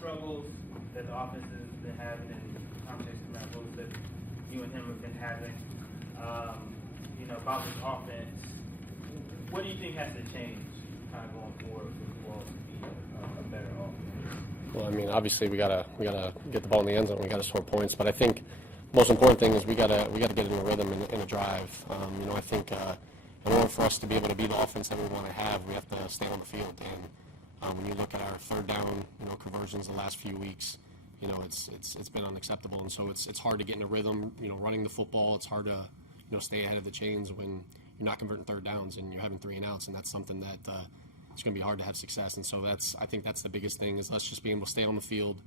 struggles that the offense has been having and conversations that you and him have been having, about this offense, what do you think has to change kind of going forward for the ball to be a better offense? Well, I mean, obviously we gotta get the ball in the end zone. We gotta score points, but I think the most important thing is we gotta get in a rhythm in a drive. I think in order for us to be able to be the offense that we want to have, we have to stay on the field. And when you look at our third down, conversions the last few weeks, it's been unacceptable. And so it's hard to get in a rhythm. Running the football, it's hard to stay ahead of the chains when you're not converting third downs and you're having 3 and outs, and that's something that it's going to be hard to have success. And so I think that's the biggest thing is us just being able to stay on the field,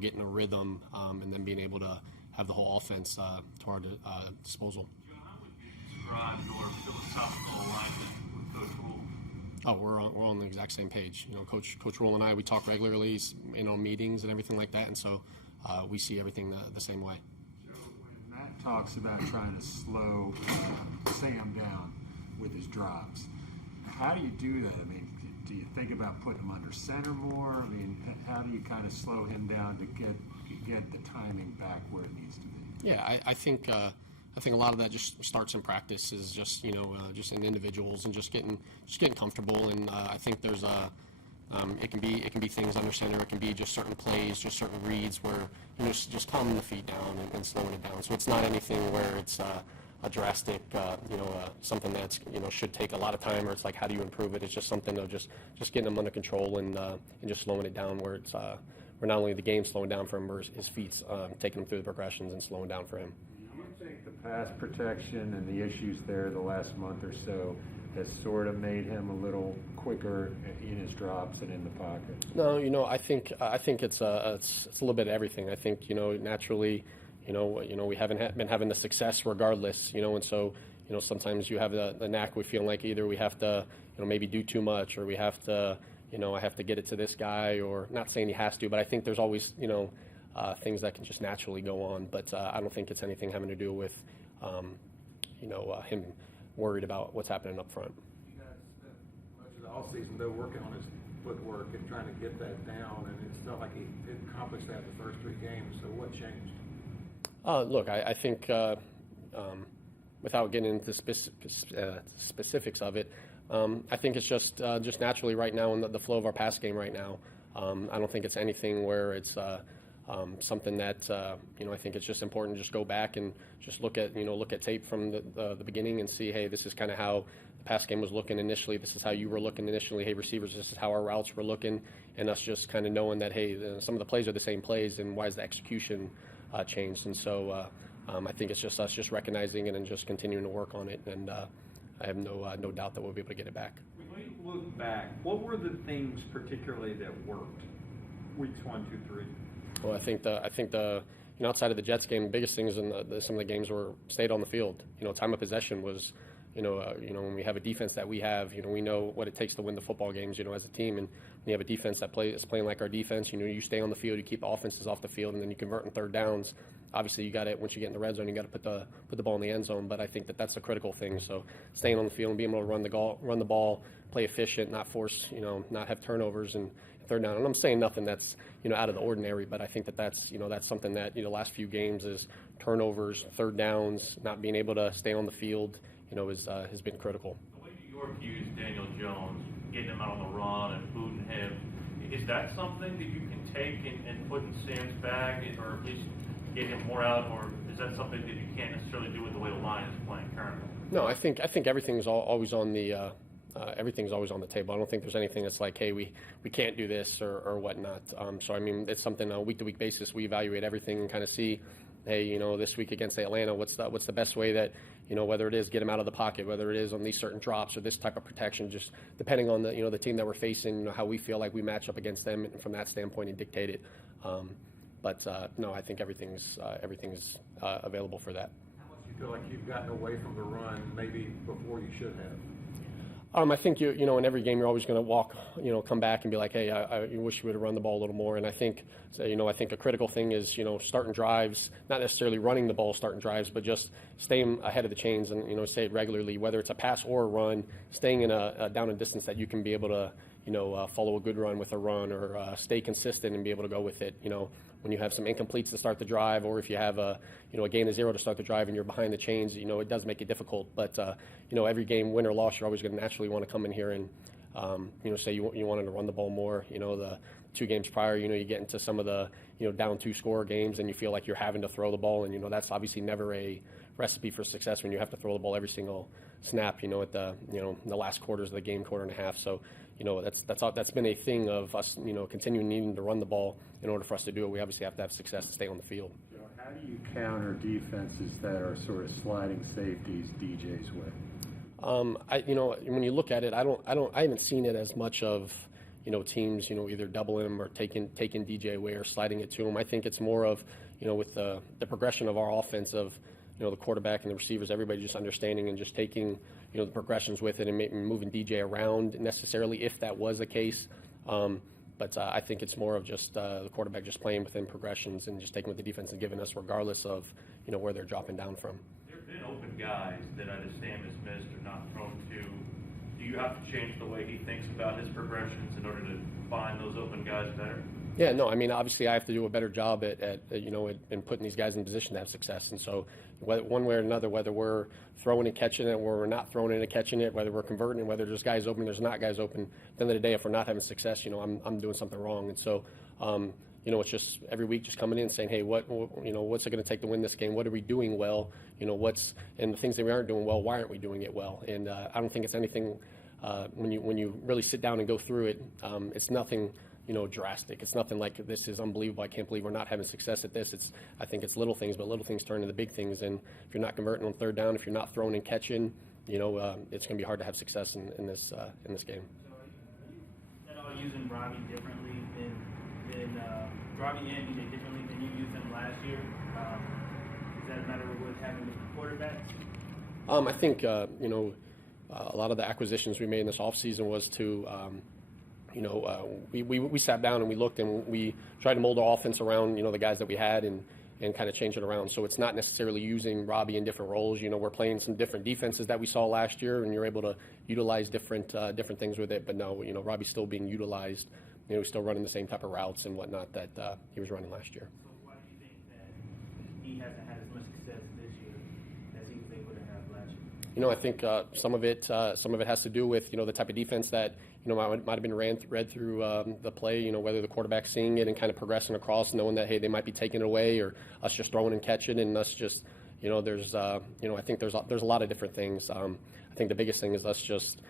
get in a rhythm, and then being able to have the whole offense to our disposal. Joe, how would you describe your philosophical alignment with Coach Rule? Oh, we're on the exact same page. Coach Rule and I, we talk regularly, in meetings and everything like that, and so we see everything the same way. Joe, when Matt talks about trying to slow Sam down with his drops, how do you do that? I mean, do you think about putting him under center more? I mean, how do you kind of slow him down to get the timing back where it needs to be? Yeah, I think a lot of that just starts in practice. Is just just in individuals and just getting comfortable. And I think there's it can be things under center. It can be just certain plays, just certain reads where just calming the feet down and slowing it down. So it's not anything where it's a drastic, something that's should take a lot of time, or it's like how do you improve it? It's just something of just getting them under control and just slowing it down where it's where not only the game slowing down for him, or his feet's taking him through the progressions and slowing down for him. Do you think the pass protection and the issues there the last month or so has sort of made him a little quicker in his drops and in the pocket? No, I think it's a little bit of everything. I think naturally. We haven't been having the success regardless, and so, sometimes you have the knack. We feel like either we have to, maybe do too much, or we have to, I have to get it to this guy, or not saying he has to, but I think there's always, things that can just naturally go on. But I don't think it's anything having to do with, him worried about what's happening up front. You guys spent much of the offseason, though, working on his footwork and trying to get that down, and it felt like he accomplished that the first 3 games. So what changed? Look, I think without getting into specifics of it, I think it's just naturally right now in the flow of our pass game right now. I don't think it's anything where it's something that I think it's just important to just go back and just look at tape from the beginning and see, hey, this is kind of how the pass game was looking initially. This is how you were looking initially. Hey, receivers, this is how our routes were looking, and us just kind of knowing that, hey, some of the plays are the same plays, and why is the execution changed? And so I think it's just us just recognizing it and just continuing to work on it, and I have no doubt that we'll be able to get it back. When you look back, what were the things particularly that worked weeks 1, 2, 3? Well, I think the outside of the Jets game, the biggest things in some of the games were stayed on the field. Time of possession was, when we have a defense that we have, we know what it takes to win the football games, as a team. And when you have a defense that is playing like our defense, you stay on the field, you keep the offenses off the field, and then you convert in third downs. Obviously, you got it. Once you get in the red zone, you got to put the ball in the end zone. But I think that's a critical thing. So staying on the field and being able to run the ball, play efficient, not force, not have turnovers and third down. And I'm saying nothing that's out of the ordinary, but I think that's something that the last few games is turnovers, third downs, not being able to stay on the field, has been critical. The way New York used Daniel Jones, getting him out on the run and booting him, is that something that you can take and put in Sam's bag, or at least get him more out, or is that something that you can't necessarily do with the way the line is playing currently? No, I think everything's always on the everything's always on the table. I don't think there's anything that's like, hey, we can't do this or whatnot. So I mean, it's something on a week-to-week basis. We evaluate everything and kind of see, hey, this week against Atlanta, what's the best way that whether it is get him out of the pocket, whether it is on these certain drops or this type of protection, just depending on the team that we're facing, how we feel like we match up against them, and from that standpoint and dictate it. But no, I think everything's available for that. How much do you feel like you've gotten away from the run maybe before you should have? I think in every game you're always going to come back and be like, hey, I wish we would have run the ball a little more. And I think, I think a critical thing is, starting drives, not necessarily running the ball, starting drives, but just staying ahead of the chains and, say it regularly, whether it's a pass or a run, staying in a down and distance that you can be able to, follow a good run with a run, or stay consistent and be able to go with it. When you have some incompletes to start the drive, or if you have a gain of 0 to start the drive and you're behind the chains, it does make it difficult. But every game, win or loss, you're always going to naturally want to come in here and say you wanted to run the ball more. The 2 games prior, you get into some of the down 2 score games and you feel like you're having to throw the ball, and that's obviously never a recipe for success when you have to throw the ball every single snap. At the the last quarters of the game, quarter and a half. So that's been a thing of us continuing needing to run the ball in order for us to do it. We obviously have to have success to stay on the field. How do you counter defenses that are sort of sliding safeties DJs with? When you look at it, I haven't seen it as much of teams either doubling him or taking DJ away or sliding it to him. I think it's more of with the progression of our offense of the quarterback and the receivers, everybody just understanding and just taking the progressions with it and moving DJ around necessarily if that was the case. But I think it's more of just the quarterback just playing within progressions and just taking what the defense is giving us regardless of where they're dropping down from. There have been open guys that either Sam has missed or not thrown to. Do you have to change the way he thinks about his progressions in order to find those open guys better? Yeah, no, I mean, obviously I have to do a better job at putting these guys in position to have success. And so one way or another, whether we're throwing and catching it, or we're not throwing it and catching it, whether we're converting it, whether there's guys open, there's not guys open, at the end of the day, if we're not having success, I'm doing something wrong. And so, it's just every week just coming in and saying, hey, what's it going to take to win this game? What are we doing well? And the things that we aren't doing well, why aren't we doing it well? And I don't think it's anything, when you really sit down and go through it, it's nothing drastic. It's nothing like this is unbelievable. I can't believe we're not having success at this. I think it's little things, but little things turn into big things. And if you're not converting on third down, if you're not throwing and catching, it's going to be hard to have success in this game. So are you using Robbie differently than Robbie and DJ differently than you used them last year? Is that a matter of what having different quarterbacks? I think a lot of the acquisitions we made in this offseason was to. We sat down and we looked and we tried to mold our offense around, the guys that we had and kind of change it around. So it's not necessarily using Robbie in different roles. We're playing some different defenses that we saw last year and you're able to utilize different things with it. But no, Robbie's still being utilized. He's still running the same type of routes and whatnot that he was running last year. So why do you think that he hasn't had as much success this year as he was able to have last year? I think some of it has to do with the type of defense that might have been read through the play. Whether the quarterback's seeing it and kind of progressing across, knowing that hey they might be taking it away, or us just throwing and catching, and us just there's I think there's a lot of different things. I think the biggest thing is us just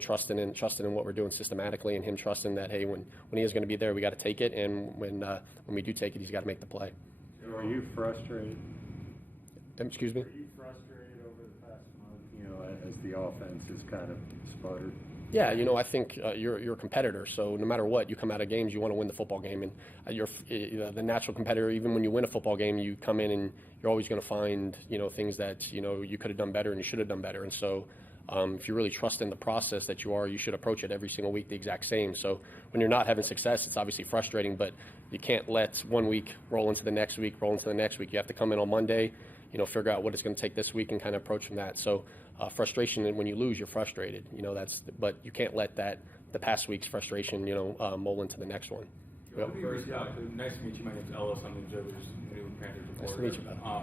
trusting in what we're doing systematically, and him trusting that hey when he is going to be there we got to take it, and when we do take it he's got to make the play. Are you frustrated? Excuse me? Are you frustrated over the past month, as the offense has kind of sputtered? Yeah, I think you're a competitor, so no matter what, you come out of games, you want to win the football game, and you're the natural competitor. Even when you win a football game, you come in and you're always going to find things that you could have done better and you should have done better. And so, if you really trust in the process that you should approach it every single week the exact same. So when you're not having success, it's obviously frustrating, but you can't let 1 week roll into the next week, roll into the next week. You have to come in on Monday, figure out what it's going to take this week and kind of approach from that. So. Frustration, and when you lose, you're frustrated. But you can't let the past week's frustration, mold into the next one. Yep. First, nice to meet you. My name's Ellis. I'm the Joe's new Panthers reporter. Nice to meet you, brother.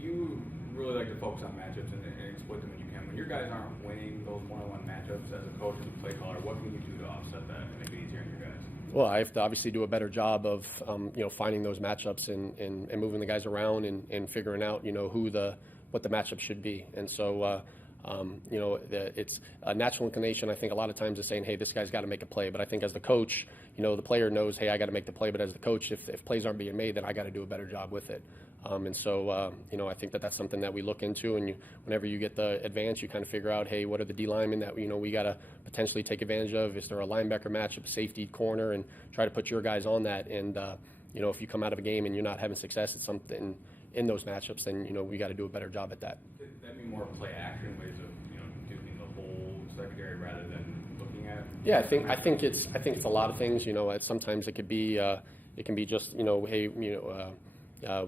You really like to focus on matchups and exploit them when you can. When your guys aren't winning those one-on-one matchups as a coach and a play caller, what can you do to offset that and make it easier on your guys? Well, I have to obviously do a better job of finding those matchups and moving the guys around and figuring out what the matchup should be. And so, it's a natural inclination, I think, a lot of times is saying, hey, this guy's got to make a play. But I think as the coach, the player knows, hey, I got to make the play. But as the coach, if plays aren't being made, then I got to do a better job with it. And so, I think that's something that we look into. And whenever you get the advance, you kind of figure out, hey, what are the D linemen that, we got to potentially take advantage of? Is there a linebacker matchup, a safety, corner, and try to put your guys on that. And, if you come out of a game and you're not having success at something in those matchups, then we got to do a better job at that. Could that be more play action ways of doing the whole secondary rather than looking at? Yeah, I think it's a lot of things. Sometimes it could be just hey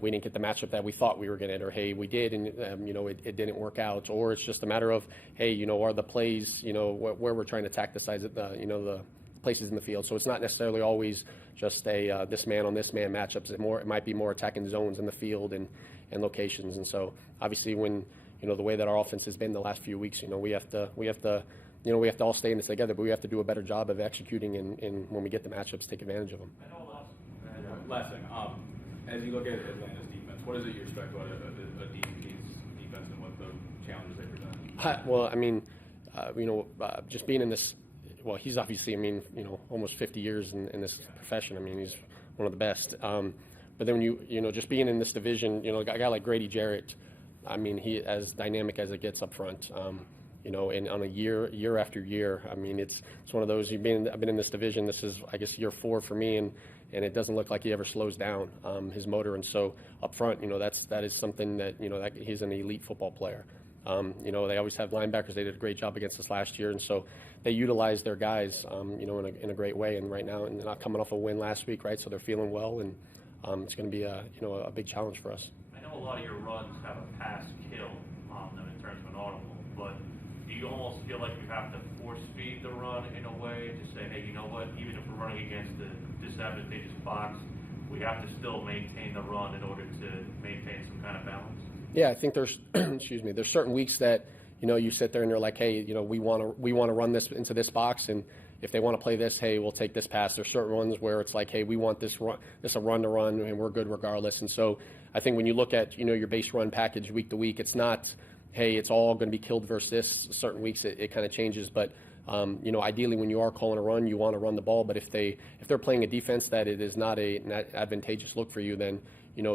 we didn't get the matchup that we thought we were going to, or hey, we did, and it didn't work out, or it's just a matter of hey, are the plays, where we're trying to attack the sides of the places in the field. So it's not necessarily always just a this man on this man matchups. It might be more attacking zones in the field and locations. And so obviously when the way that our offense has been the last few weeks, we have to all stay in this together, but we have to do a better job of executing and when we get the matchups, take advantage of them. I know last thing, as you look at Atlanta's defense, what is it you expect about a DMP's defense and what the challenges they present? Well, I mean, just being in this, well, he's obviously, almost 50 years in this profession. I mean, he's one of the best. But then when you just being in this division, a guy like Grady Jarrett, I mean, he as dynamic as it gets up front. And on a year after year, I mean, it's one of those. I've been in this division. This is, I guess, year 4 for me, and it doesn't look like he ever slows down his motor. And so up front, that is something that that he's an elite football player. They always have linebackers. They did a great job against us last year, and so they utilize their guys, in a great way. And right now, and they're not coming off a win last week, right? So they're feeling well, and it's going to be a big challenge for us. I know a lot of your runs have a pass kill on them in terms of an audible, but do you almost feel like you have to force feed the run in a way to say, hey, you know what? Even if we're running against the disadvantageous box, we have to still maintain the run in order to maintain some kind of balance. Yeah, I think there's there's certain weeks that you sit there and you're like, hey, we want to run this into this box, and if they want to play this, hey, we'll take this pass. There's certain ones where it's like, hey, we want this a run to run, and we're good regardless. And so I think when you look at your base run package week to week, it's not, hey, it's all going to be killed versus this. Certain weeks it kind of changes, but ideally when you are calling a run, you want to run the ball. But if they're playing a defense that it is not an advantageous look for you, then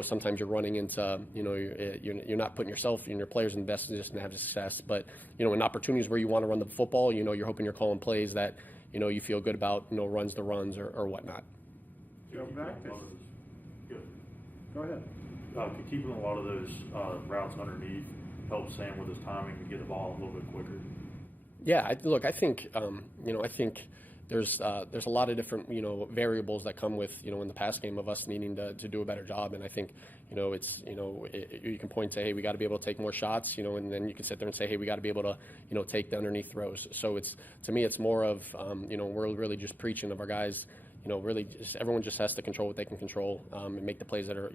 sometimes you're running into, you're not putting yourself and your players in the best position to have success. But, in opportunities where you want to run the football, you're hoping you're calling plays that, you feel good about, runs to runs or whatnot. Go back. Go ahead. Keeping a lot of those routes underneath help Sam with his timing to get the ball a little bit quicker. Yeah, I think, I think there's a lot of different, variables that come with, in the pass game of us needing to do a better job. And I think, you can point to, hey, we got to be able to take more shots, and then you can sit there and say, hey, we got to be able to, take the underneath throws. So to me, it's more of, we're really just preaching of our guys, really just everyone just has to control what they can control, and make the plays that are,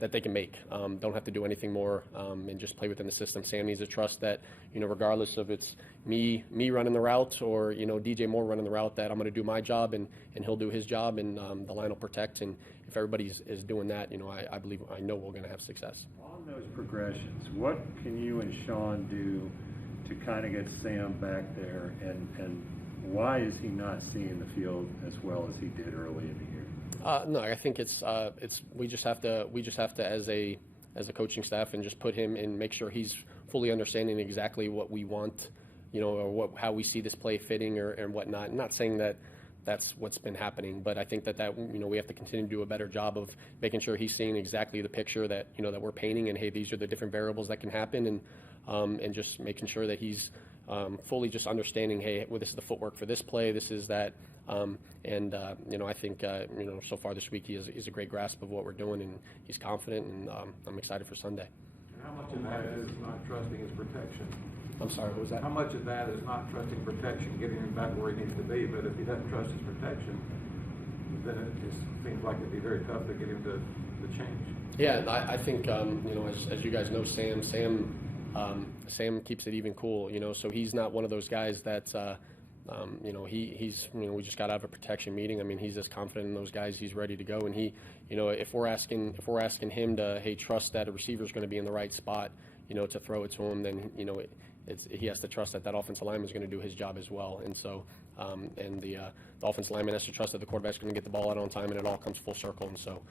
that they can make. Don't have to do anything more, and just play within the system. Sam needs to trust that, regardless of it's me running the route or, DJ Moore running the route, that I'm going to do my job and he'll do his job, and the line will protect. And if everybody is doing that, I know we're going to have success. On those progressions, what can you and Sean do to kind of get Sam back there, and why is he not seeing the field as well as he did early in the year? No, I think it's we just have to as a coaching staff and just put him in, make sure he's fully understanding exactly what we want, or how we see this play fitting or whatnot. I'm not saying that that's what's been happening, but I think that we have to continue to do a better job of making sure he's seeing exactly the picture that that we're painting, and hey, these are the different variables that can happen, and just making sure that he's fully just understanding, hey, well, this is the footwork for this play, this is that. I think, so far this week he's a great grasp of what we're doing, and he's confident, and I'm excited for Sunday. How much of that is not trusting his protection? I'm sorry, what was that? How much of that is not trusting protection, getting him back where he needs to be? But if he doesn't trust his protection, then it just seems like it'd be very tough to get him to change. Yeah, I think, as you guys know, Sam keeps it even cool, so he's not one of those guys that, we just got out of a protection meeting. I mean, he's as confident in those guys. He's ready to go. And he, if we're asking him to, hey, trust that a receiver is going to be in the right spot, to throw it to him, then, he has to trust that offensive lineman is going to do his job as well. And so, the offensive lineman has to trust that the quarterback's going to get the ball out on time, and it all comes full circle. And so,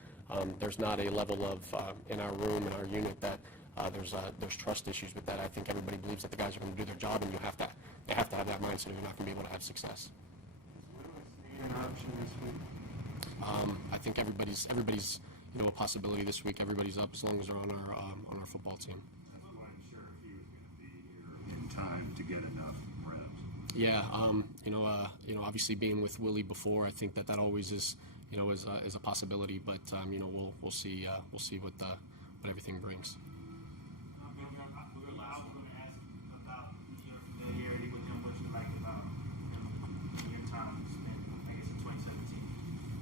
there's not a level of, in our room, in our unit, that there's trust issues with that. I think everybody believes that the guys are going to do their job, and you have to have that mindset, or you're not going to be able to have success. I think everybody's a possibility this week. Everybody's up as long as they're on our football team. I wasn't sure if he was going to be here in time to get enough reps. Yeah, obviously being with Willie before, I think that always is is a possibility. But we'll see what everything brings.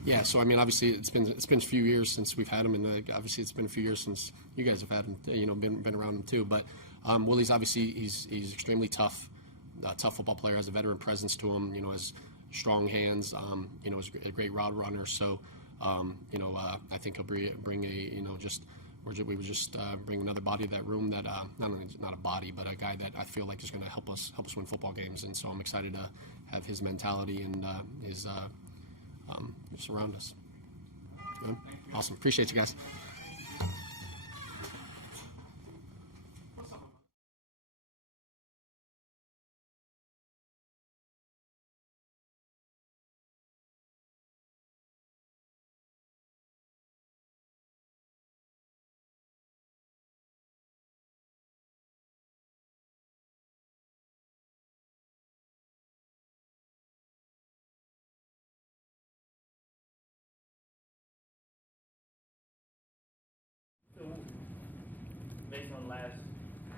Yeah, so I mean, obviously it's been a few years since we've had him, and obviously it's been a few years since you guys have had him, been around him too. But Willie's obviously he's extremely tough football player, has a veteran presence to him, has strong hands, is a great route runner. So I think he'll bring we would just bring another body to that room that not a body, but a guy that I feel like is going to help us win football games. And so I'm excited to have his mentality and his just around us. Good? Awesome. Appreciate you guys. Based on last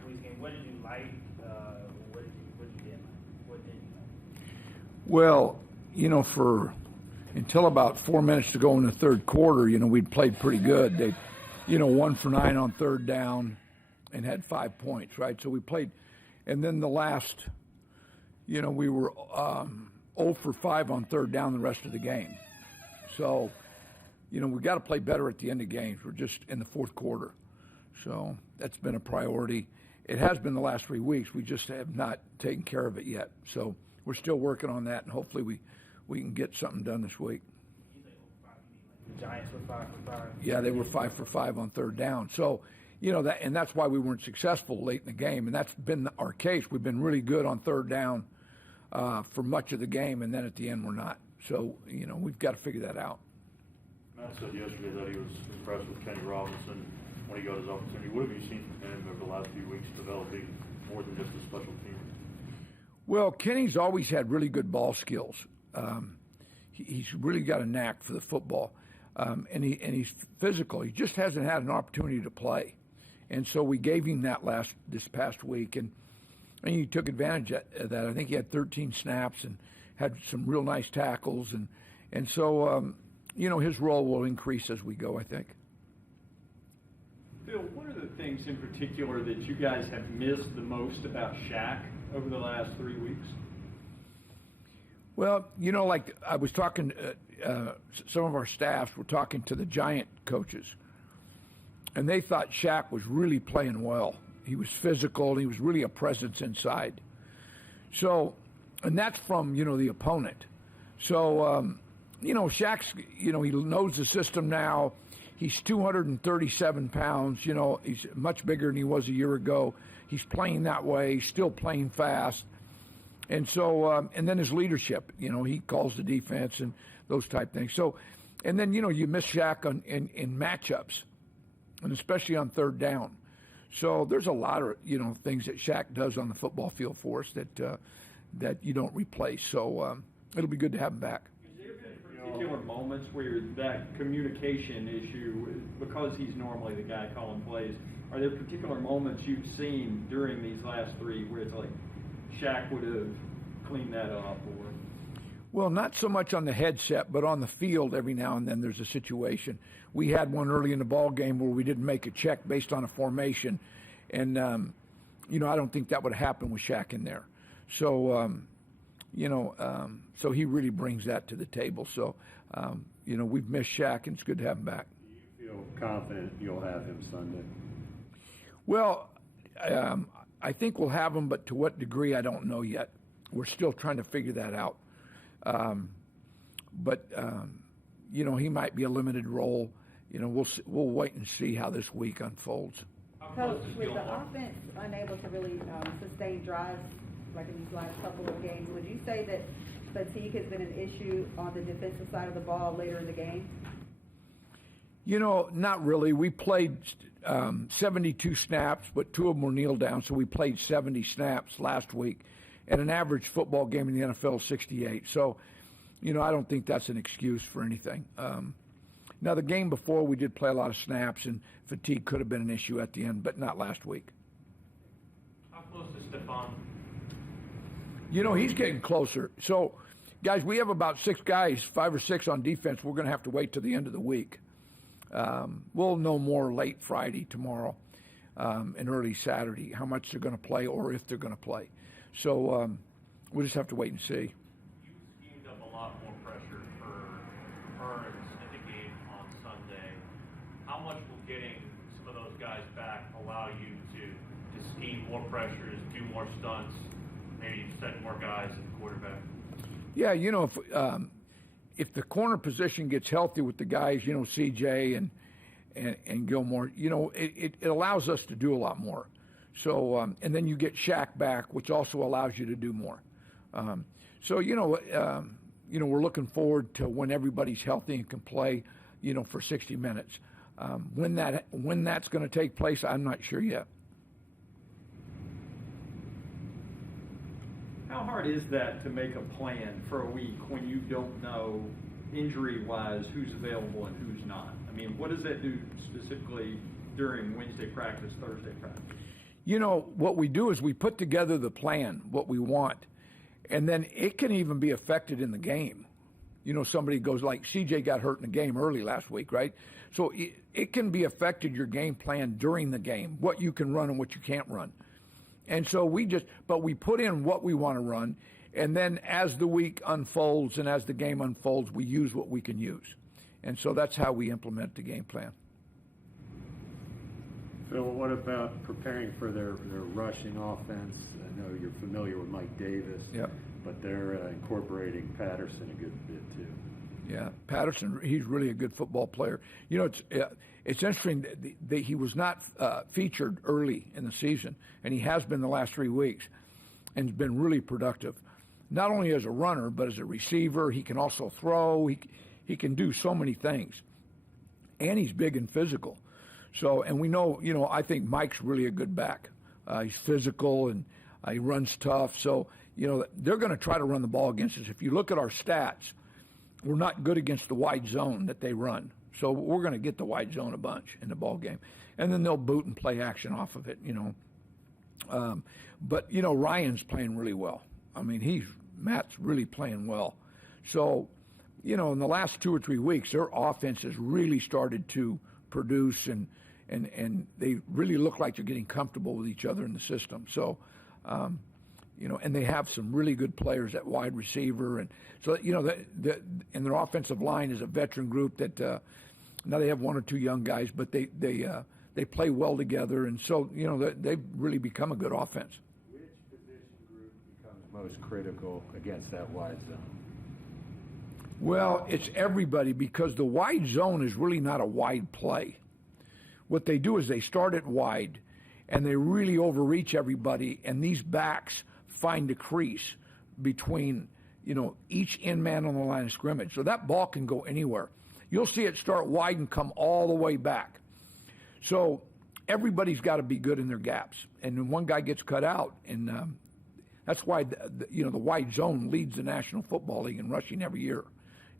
week's game, what did you like? What did you didn't like? What didn't you like? Well, for until about 4 minutes to go in the third quarter, we'd played pretty good. They, 1 for 9 on third down and had 5 points, right? So we played, and then the last, we were 0 for 5 on third down the rest of the game. So, we got to play better at the end of games. We're just in the fourth quarter. So that's been a priority. It has been the last 3 weeks. We just have not taken care of it yet. So we're still working on that, and hopefully we can get something done this week. The Giants were 5 for 5. Yeah, they were 5 for 5 on third down. So, and that's why we weren't successful late in the game, and that's been our case. We've been really good on third down for much of the game, and then at the end we're not. So, we've got to figure that out. Matt said yesterday that he was impressed with Kenny Robinson when he got his opportunity. What have you seen from him over the last few weeks developing more than just a special team? Well, Kenny's always had really good ball skills. He's really got a knack for the football, and he's physical. He just hasn't had an opportunity to play, and so we gave him that this past week, and he took advantage of that. I think he had 13 snaps and had some real nice tackles, and so his role will increase as we go, I think. Bill, what are the things in particular that you guys have missed the most about Shaq over the last 3 weeks? Well, like I was talking, some of our staffs were talking to the Giant coaches, and they thought Shaq was really playing well. He was physical, and he was really a presence inside. So, and that's from, the opponent. So, Shaq's, he knows the system now. He's 237 pounds. He's much bigger than he was a year ago. He's playing that way. He's still playing fast. And so, and then his leadership, he calls the defense and those type things. So, and then, you miss Shaq in matchups, and especially on third down. So there's a lot of, things that Shaq does on the football field for us that you don't replace. So it'll be good to have him back. Particular moments where that communication issue, because he's normally the guy calling plays, are there particular moments you've seen during these last 3 where it's like Shaq would have cleaned that up? Or Well, not so much on the headset, but on the field every now and then there's a situation. We had one early in the ball game where we didn't make a check based on a formation, and I don't think that would happen with Shaq in there. So so he really brings that to the table. So, we've missed Shaq, and it's good to have him back. Do you feel confident you'll have him Sunday? Well, I think we'll have him, but to what degree, I don't know yet. We're still trying to figure that out. But he might be a limited role. We'll wait and see how this week unfolds. Coach, with the offense unable to really sustain drives like in these last couple of games, would you say that fatigue has been an issue on the defensive side of the ball later in the game? Not really. We played 72 snaps, but 2 of them were kneel down, so we played 70 snaps last week. And an average football game in the NFL is 68. So, I don't think that's an excuse for anything. Now, the game before, we did play a lot of snaps, and fatigue could have been an issue at the end, but not last week. How close is Stephon? He's getting closer. So, guys, we have about 6 guys, 5 or 6 on defense. We're going to have to wait till the end of the week. We'll know more late Friday, tomorrow, and early Saturday, how much they're going to play or if they're going to play. So we'll just have to wait and see. You schemed up a lot more pressure for Burns in the game on Sunday. How much will getting some of those guys back allow you to scheme more pressures, do more stunts, maybe send more guys at the quarterback? Yeah, if the corner position gets healthy with the guys, CJ and Gilmore, it allows us to do a lot more. So, and then you get Shaq back, which also allows you to do more. We're looking forward to when everybody's healthy and can play, for 60 minutes. When that's going to take place, I'm not sure yet. How hard is that to make a plan for a week when you don't know injury-wise who's available and who's not? I mean, what does that do specifically during Wednesday practice, Thursday practice? What we do is we put together the plan, what we want, and then it can even be affected in the game. Somebody goes like CJ got hurt in the game early last week, right? So it can be affected your game plan during the game, what you can run and what you can't run. And so we put in what we want to run, and then as the week unfolds and as the game unfolds, we use what we can use. And so that's how we implement the game plan. Phil, what about preparing for their rushing offense? I know you're familiar with Mike Davis, yep. But they're incorporating Patterson a good bit too. Yeah, Patterson, he's really a good football player. It's interesting that he was not featured early in the season, and he has been the last 3 weeks, and has been really productive. Not only as a runner, but as a receiver. He can also throw. He can do so many things, and he's big and physical. So, and we know, I think Mike's really a good back. He's physical and he runs tough. So, they're going to try to run the ball against us. If you look at our stats, we're not good against the wide zone that they run. So we're going to get the wide zone a bunch in the ball game. And then they'll boot and play action off of it, But, Ryan's playing really well. I mean, Matt's really playing well. So, in the last 2 or 3 weeks, their offense has really started to produce and they really look like they're getting comfortable with each other in the system. So, and they have some really good players at wide receiver. And so, and their offensive line is a veteran group that now they have 1 or 2 young guys, but they play well together. And so, they've really become a good offense. Which position group becomes most critical against that wide zone? Well, it's everybody because the wide zone is really not a wide play. What they do is they start it wide, and they really overreach everybody, and these backs find a crease between, each end man on the line of scrimmage. So that ball can go anywhere. You'll see it start wide and come all the way back. So everybody's got to be good in their gaps. And then one guy gets cut out, and that's why, the wide zone leads the National Football League in rushing every year.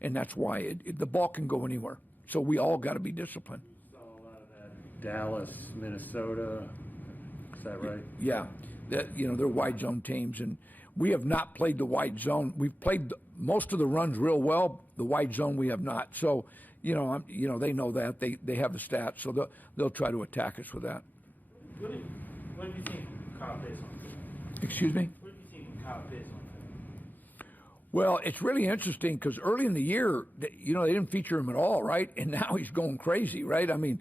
And that's why the ball can go anywhere. So we all got to be disciplined. We saw a lot of that Dallas, Minnesota. Is that right? Yeah. They're wide zone teams, and we have not played the wide zone. We've played most of the runs real well. The wide zone we have not. So, they know that they have the stats, so they'll try to attack us with that. What have you seen from Kyle Pitts on film? Excuse me? What have you seen from Kyle Pitts on film? Well, it's really interesting because early in the year, they didn't feature him at all, right? And now he's going crazy, right? I mean,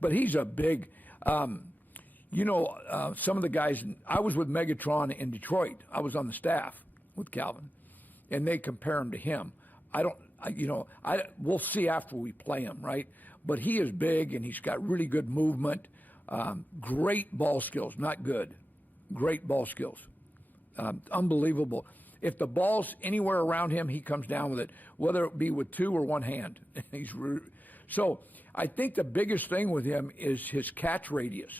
but he's a big. Some of the guys, I was with Megatron in Detroit. I was on the staff with Calvin, and they compare him to him. We'll see after we play him, right? But he is big, and he's got really good movement, great ball skills, not good, great ball skills, unbelievable. If the ball's anywhere around him, he comes down with it, whether it be with 2 or 1 hand. So I think the biggest thing with him is his catch radius.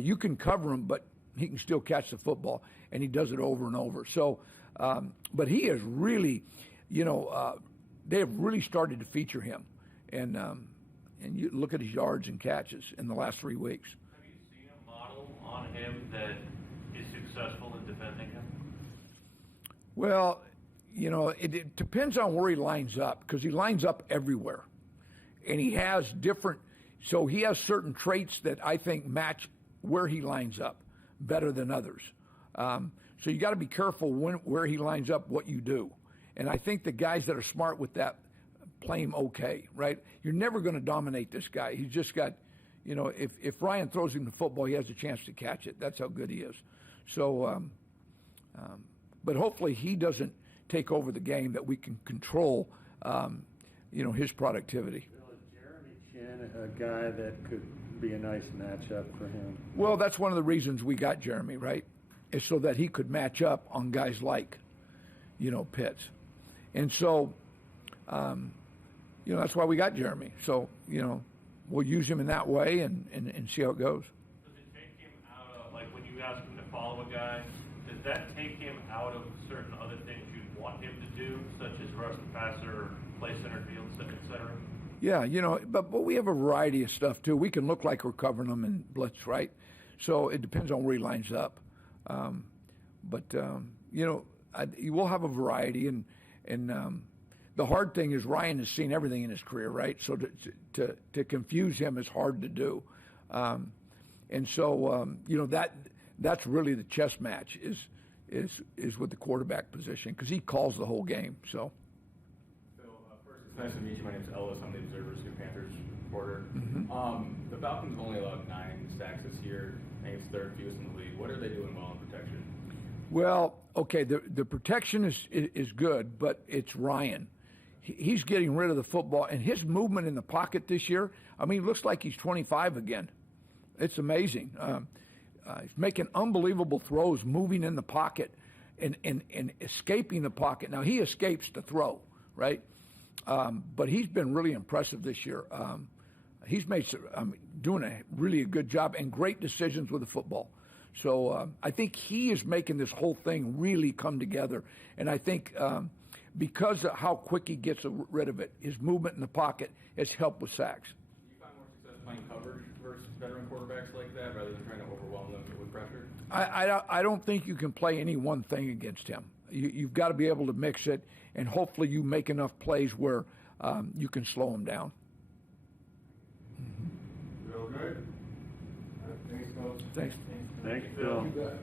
You can cover him, but he can still catch the football, and he does it over and over. So, but he is really they have really started to feature him, and you look at his yards and catches in the last 3 weeks. Have you seen a model on him that is successful in defending him? Well, it depends on where he lines up, because he lines up everywhere, and he has different. So he has certain traits that I think match where he lines up better than others. So you got to be careful where he lines up, what you do. And I think the guys that are smart with that play him okay, right? You're never going to dominate this guy. He's just got, if Ryan throws him the football, he has a chance to catch it. That's how good he is. So, but hopefully he doesn't take over the game, that we can control, his productivity. Is Jeremy Chin a guy that could be a nice matchup for him? Well, that's one of the reasons we got Jeremy, right? Is so that he could match up on guys like, Pitts. And so, that's why we got Jeremy. So, we'll use him in that way and see how it goes. Does it take him out of, like when you ask him to follow a guy, does that take him out of certain other things you'd want him to do, such as rush the passer, or play center field, et cetera? Yeah, but we have a variety of stuff too. We can look like we're covering them in blitz, right? So it depends on where he lines up. You will have a variety, and the hard thing is Ryan has seen everything in his career, right? So to confuse him is hard to do, that's really the chess match is with the quarterback position, because he calls the whole game. So. First, it's nice to meet you. My name's Ellis. I'm the Observer's new Panthers reporter. Mm-hmm. The Falcons have only allowed 9 sacks this year. I think it's third fewest in the league. What are they doing well in protection? Well, okay, the protection is good, but it's Ryan. He's getting rid of the football, and his movement in the pocket this year, it looks like he's 25 again. It's amazing. He's making unbelievable throws, moving in the pocket and escaping the pocket. Now, he escapes the throw, right? But he's been really impressive this year. He's made doing a really good job and great decisions with the football. So I think he is making this whole thing really come together. And I think because of how quick he gets rid of it, his movement in the pocket has helped with sacks. Do you find more success playing coverage versus veteran quarterbacks like that, rather than trying to overwhelm them with pressure? I don't think you can play any one thing against him. You've got to be able to mix it, and hopefully you make enough plays where you can slow him down. Real good. Thanks, Coach. Thanks. Thanks, Phil. You bet.